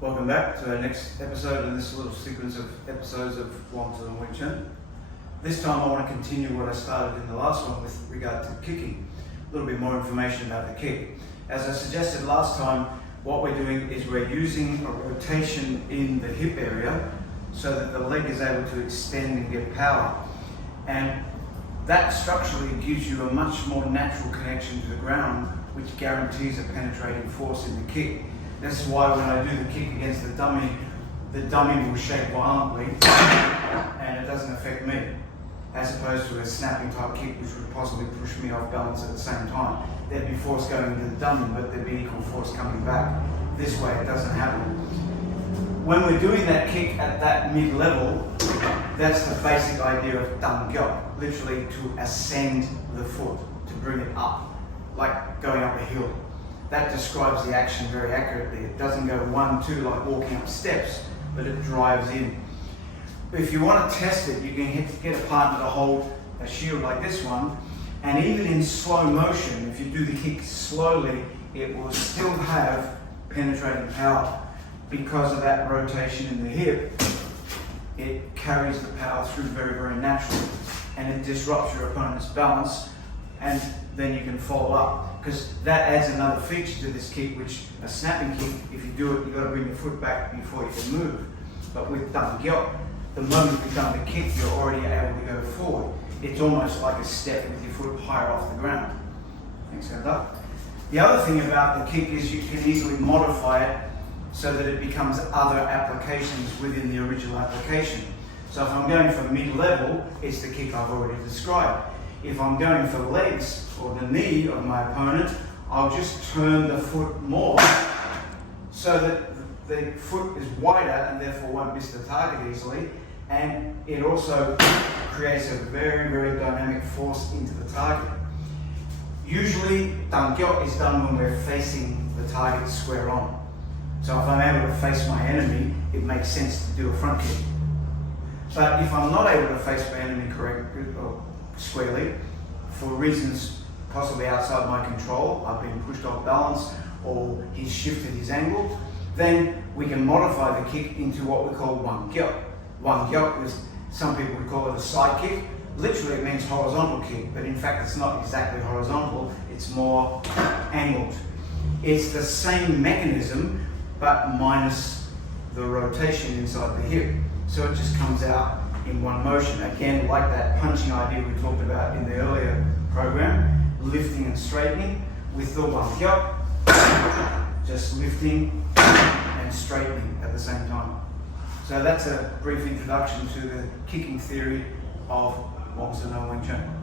Welcome back to our next episode in this little sequence of episodes of Ving Tsun Kicking. This time I want to continue what I started in the last one with regard to kicking. A little bit more information about the kick. As I suggested last time, what we're doing is we're using a rotation in the hip area so that the leg is able to extend and get power. And that structurally gives you a much more natural connection to the ground, which guarantees a penetrating force in the kick. This is why when I do the kick against the dummy will shake violently and it doesn't affect me, as opposed to a snapping type kick which would possibly push me off balance at the same time. There'd be force going into the dummy, but there'd be equal force coming back. This way it doesn't happen. When we're doing that kick at that mid-level, that's the basic idea of dang gyok, literally to ascend the foot, to bring it up, like going up a hill. That describes the action very accurately. It doesn't go 1, 2 like walking up steps, but it drives in. If you want to test it, you can get a partner to hold a shield like this one, and even in slow motion, if you do the kick slowly, it will still have penetrating power. Because of that rotation in the hip, it carries the power through very, very naturally, and it disrupts your opponent's balance, and then you can follow up. Because that adds another feature to this kick, which a snapping kick, if you do it, you've got to bring your foot back before you can move. But with dang gyok, the moment you've done the kick, you're already able to go forward. It's almost like a step with your foot higher off the ground. Thanks, Heather. The other thing about the kick is you can easily modify it so that it becomes other applications within the original application. So if I'm going for mid-level, it's the kick I've already described. If I'm going for legs or the knee of my opponent, I'll just turn the foot more so that the foot is wider and therefore won't miss the target easily. And it also creates a very, very dynamic force into the target. Usually, dang gyok is done when we're facing the target square on. So if I'm able to face my enemy, it makes sense to do a front kick. But if I'm not able to face my enemy correctly or squarely, for reasons possibly outside my control, I've been pushed off balance or he's shifted his angle, then we can modify the kick into what we call wang gyok. Wang gyok is, some people would call it a side kick. Literally it means horizontal kick, but in fact it's not exactly horizontal, it's more angled. It's the same mechanism, but minus the rotation inside the hip. So it just comes out in one motion. Again, like that punching idea we talked about in the earlier program, lifting and straightening with the wang gyok, just lifting and straightening at the same time. So that's a brief introduction to the kicking theory of Ving Tsun Kicking.